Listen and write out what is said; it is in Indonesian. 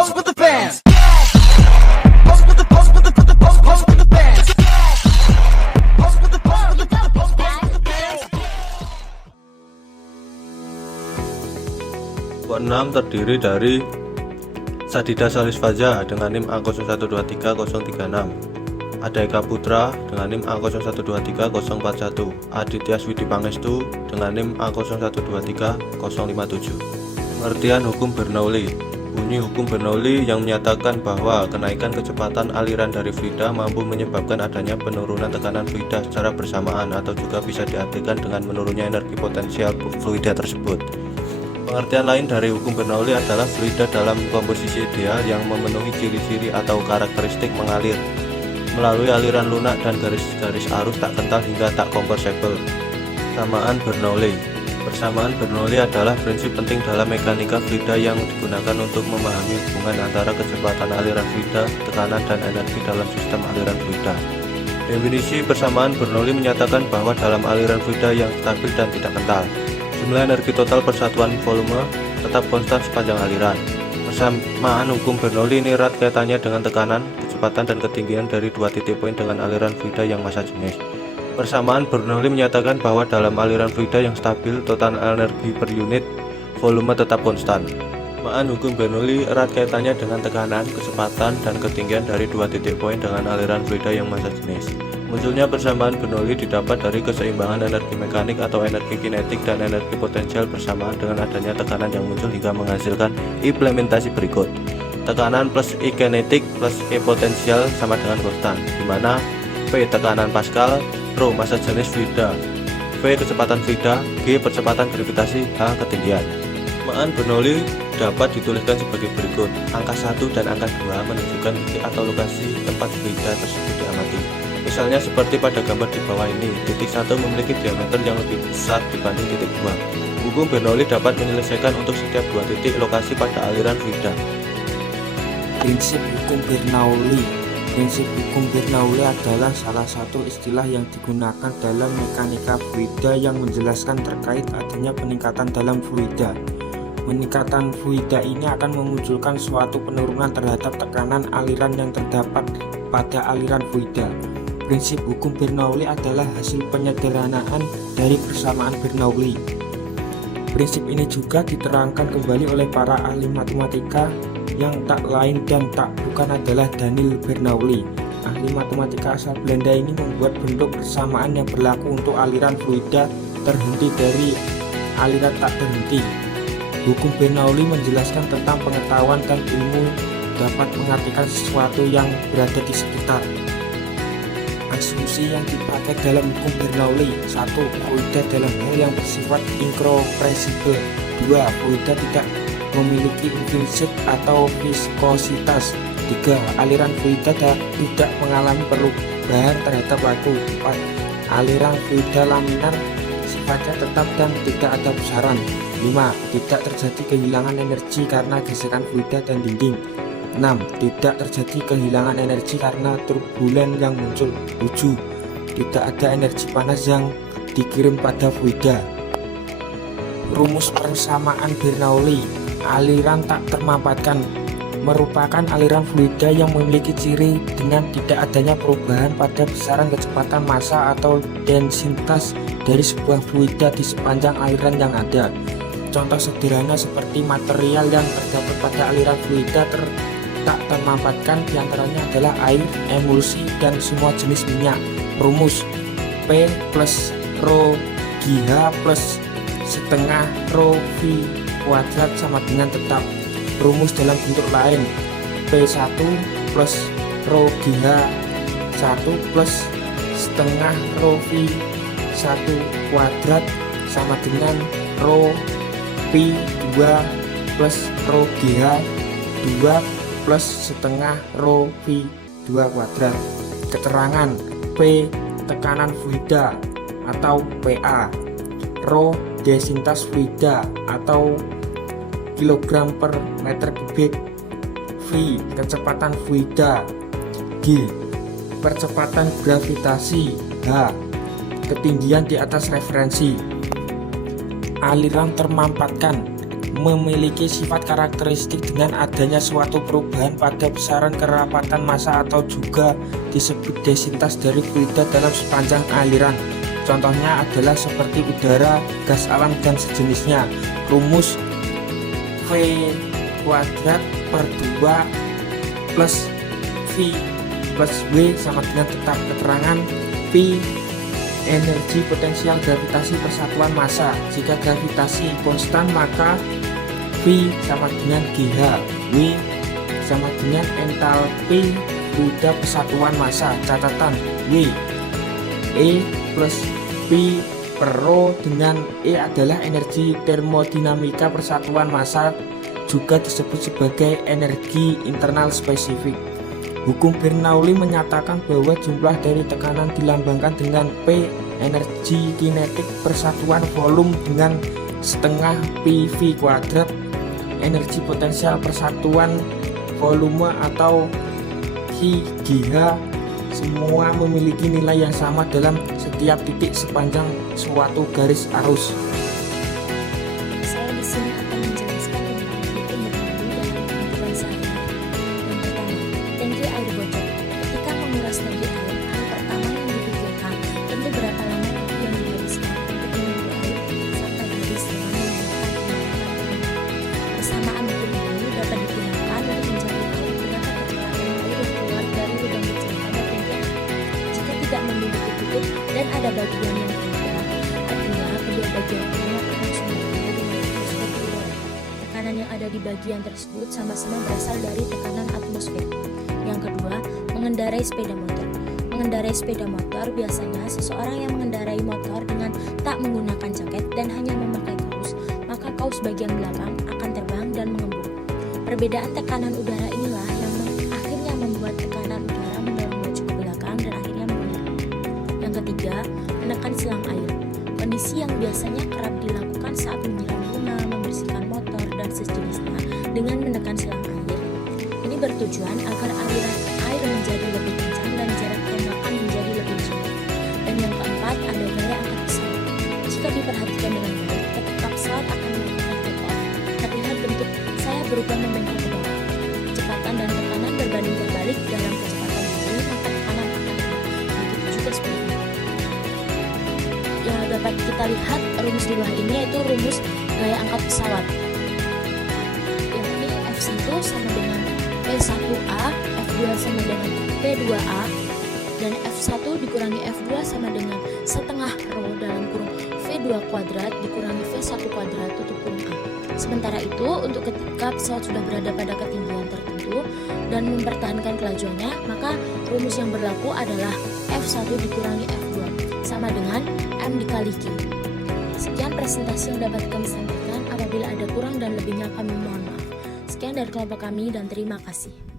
pose with the fans. Pose with the pose with the pose with the fans. Pose with the pose with the pose with the fans. Kelompok 6 terdiri dari Sadida Salisvaja dengan NIM A0123036, Ada Eka Putra dengan NIM A0123041, Aditya Swidi Pangestu dengan NIM A0123057. Pengertian hukum Bernoulli. Bunyi hukum Bernoulli yang menyatakan bahwa kenaikan kecepatan aliran dari fluida mampu menyebabkan adanya penurunan tekanan fluida secara bersamaan, atau juga bisa diartikan dengan menurunnya energi potensial fluida tersebut. Pengertian lain dari hukum Bernoulli adalah fluida dalam komposisi ideal yang memenuhi ciri-ciri atau karakteristik mengalir melalui aliran lunak dan garis-garis arus tak kental hingga tak kompresibel. Persamaan Bernoulli. Persamaan Bernoulli adalah prinsip penting dalam mekanika fluida yang digunakan untuk memahami hubungan antara kecepatan aliran fluida, tekanan, dan energi dalam sistem aliran fluida. Definisi persamaan Bernoulli menyatakan bahwa dalam aliran fluida yang stabil dan tidak kental, jumlah energi total persatuan volume tetap konstan sepanjang aliran. Persamaan hukum Bernoulli ini erat kaitannya dengan tekanan, kecepatan, dan ketinggian dari dua titik poin dengan aliran fluida yang massa jenis. Persamaan Bernoulli menyatakan bahwa dalam aliran fluida yang stabil, total energi per unit volume tetap konstan. Persamaan hukum Bernoulli erat kaitannya dengan tekanan, kecepatan, dan ketinggian dari dua titik poin dengan aliran fluida yang massa jenis. Munculnya persamaan Bernoulli didapat dari keseimbangan energi mekanik atau energi kinetik dan energi potensial bersamaan dengan adanya tekanan yang muncul hingga menghasilkan implementasi berikut. Tekanan plus E kinetik plus E potensial sama dengan konstan, di mana P tekanan Pascal, Rho massa jenis fluida, V kecepatan fluida, G percepatan gravitasi, H ketinggian. Persamaan Bernoulli dapat dituliskan sebagai berikut. Angka 1 dan angka 2 menunjukkan titik atau lokasi tempat fluida tersebut diamati. Misalnya seperti pada gambar di bawah ini, titik 1 memiliki diameter yang lebih besar dibanding titik 2. Hukum Bernoulli dapat menyelesaikan untuk setiap dua titik lokasi pada aliran fluida. Prinsip hukum Bernoulli. Prinsip hukum Bernoulli adalah salah satu istilah yang digunakan dalam mekanika fluida yang menjelaskan terkait adanya peningkatan dalam fluida. Peningkatan fluida ini akan memunculkan suatu penurunan terhadap tekanan aliran yang terdapat pada aliran fluida. Prinsip hukum Bernoulli adalah hasil penyederhanaan dari persamaan Bernoulli. Prinsip ini juga diterangkan kembali oleh para ahli matematika yang tak lain dan tak bukan adalah Daniel Bernoulli. Ahli matematika asal Belanda ini membuat bentuk persamaan yang berlaku untuk aliran fluida terhenti dari aliran tak terhenti. Hukum Bernoulli menjelaskan tentang pengetahuan dan ilmu dapat mengartikan sesuatu yang berada di sekitar. Asumsi yang dipakai dalam hukum Bernoulli: 1. Fluida dalam hal yang bersifat incompressible. 2. Fluida tidak memiliki intrinsik atau viskositas. 3. Aliran fluida tidak mengalami perubahan terhadap waktu. 4. Aliran fluida laminar sifatnya tetap dan tidak ada pusaran. 5. Tidak terjadi kehilangan energi karena gesekan fluida dan dinding. 6. Tidak terjadi kehilangan energi karena turbulen yang muncul. 7. Tidak ada energi panas yang dikirim pada fluida. Rumus persamaan Bernoulli. Aliran tak termampatkan merupakan aliran fluida yang memiliki ciri dengan tidak adanya perubahan pada besaran kecepatan massa atau densitas dari sebuah fluida di sepanjang aliran yang ada. Contoh sederhana seperti material yang terdapat pada aliran fluida tak termampatkan diantaranya adalah air, emulsi, dan semua jenis minyak. Rumus P plus Rho GH plus setengah Rho V kuadrat sama dengan tetap. Rumus dalam bentuk lain: P1 plus Rho GH 1 plus setengah Rho V 1 kuadrat sama dengan Rho P2 plus Rho GH 2 plus setengah Rho V2 kuadrat. Keterangan: P tekanan fluida atau PA, Rho densitas fluida atau kilogram per meter kubik, V kecepatan fluida, G percepatan gravitasi, H ketinggian di atas referensi. Aliran termampatkan memiliki sifat karakteristik dengan adanya suatu perubahan pada besaran kerapatan massa atau juga disebut densitas dari fluida dalam sepanjang aliran. Contohnya adalah seperti udara, gas alam, dan sejenisnya. Rumus V kuadrat per 2 plus V plus W sama dengan tetap keterangan V energi potensial gravitasi persatuan massa. Jika gravitasi konstan maka V sama dengan GH, W sama dengan entalpi fluida persatuan massa. Catatan W E plus P per Rho dengan E adalah energi termodinamika persatuan massa, juga disebut sebagai energi internal spesifik. Hukum Bernoulli menyatakan bahwa jumlah dari tekanan dilambangkan dengan P, energi kinetik persatuan volume, dengan setengah PV kuadrat, energi potensial persatuan volume atau GH. Semua memiliki nilai yang sama dalam setiap titik sepanjang suatu garis arus. Saya di sini akan menjelaskan tentang hukum Bernoulli dalam kehidupan sehari-hari. Yang pertama, tangki air bocor. Ketika menguras tangki air, hal pertama yang dipikirkan tentu berapa lama waktu yang dihabiskan untuk menunggu air sampai habis dengan menggunakan penyemprotan. Persamaan hukum ini dapat digunakan untuk mencari tahu berapa kecepatan air yang keluar dari lubang kecil pada tangki air. Jika tidak memiliki tutup dan ada bagian yang terbuka, artinya kedua bagian ini akan sumbernya dengan atmosfer udara. Tekanan yang ada di bagian tersebut sama-sama berasal dari tekanan atmosfer. Yang kedua, mengendarai sepeda motor. Mengendarai sepeda motor biasanya seseorang yang mengendarai motor dengan tak menggunakan jaket dan hanya memakai kaos, maka kaos bagian belakang akan terbang dan mengembung. Perbedaan tekanan udara inilah yang akhirnya membuat tekanan udara mendorong maju ke belakang dan akhirnya menguap. Yang ketiga, menekan selang air. Kondisi yang biasanya kerap dilakukan saat menyiram bunga, membersihkan motor, dan sejenisnya dengan menekan selang air. Ini bertujuan agar aliran air menjadi lebih kencang dan jarak tembakan menjadi lebih jauh. Dan yang keempat, ada gaya angkat pesawat. Jika diperhatikan dengan baik, ketika pesawat akan melakukan take off, terlihat bentuk sayap berubah membengkok ke bawah. Kecepatan dan tekanan berbanding terbalik dalam kecepatan ini, maka tekanan akan naik. Begitu juga sebaliknya. Ya, dapat kita lihat rumus di bawah ini yaitu rumus gaya angkat pesawat. Yakni F1 sama dengan P1A, F2 sama dengan P2A, dan F1 dikurangi F2 sama dengan setengah Rho dalam kurung V2 kuadrat dikurangi V1 kuadrat tutup kurung A. Sementara itu, untuk ketika pesawat sudah berada pada ketinggian tertentu dan mempertahankan kelajuannya, maka rumus yang berlaku adalah F1 dikurangi F2 sama dengan M dikali Q. Sekian presentasi yang dapat kami sampaikan. Apabila ada kurang dan lebihnya kami mohon maaf. Sekian dari kelompok kami dan terima kasih.